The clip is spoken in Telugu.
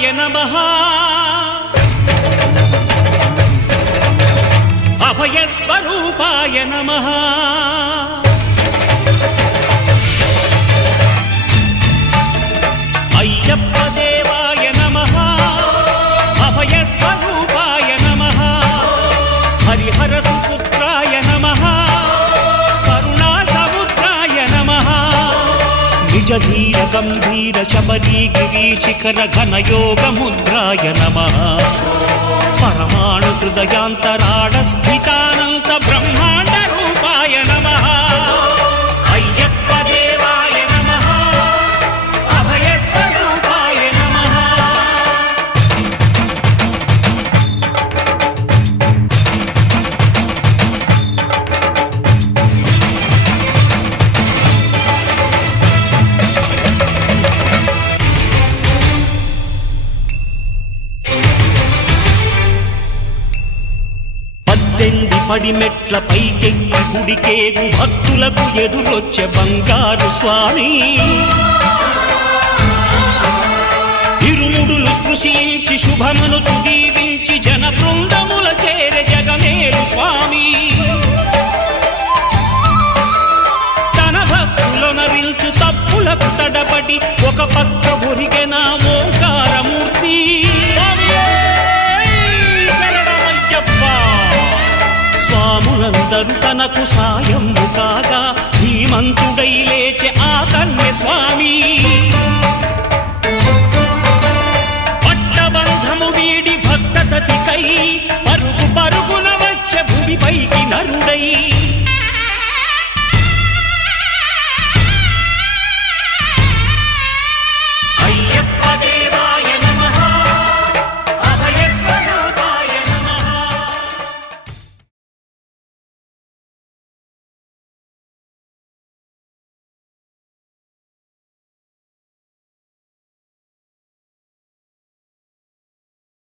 దేవాయ నమః అభయస్వరూపాయ నమః అయ్యప్ప దేవాయ నమః అభయస్వరూపాయ నమః హరిహర సుపుత్రాయ నమః కరుణా సముద్రాయ నమః నిజ ధీర గంభీర శబరీ గిరీశిఖర ఘనయోగ ముద్రాయ నమః పరమాణు హృదయాంతరాడ స్థితానంత బ్రహ్మాండ రూపాయ నమః అయ్యప్ప దేవాయ నమః అభయస్వరూపాయ నమః పడిమెట్ల పైకెక్కి గుడికేగు భక్తులకు ఎదురొచ్చే బంగారు స్వామి ఇరుముడులు స్పృశించి శుభమనుచు దీవించి జన బృందముల చేరే జగమేలు స్వామి తన భక్తులనరిల్చు తప్పులకు తడబడి ఒక పక్క ఒరిగెన ఓంకారమూర్తి స్వాములందరూ తనకు సాయము కాగా ధీమంతుడై లేచే ఆ కన్య స్వామి పట్టబంధము వీడి భక్తతతికై పరుగు పరుగున వచ్చే భూమిపైకి నరుడై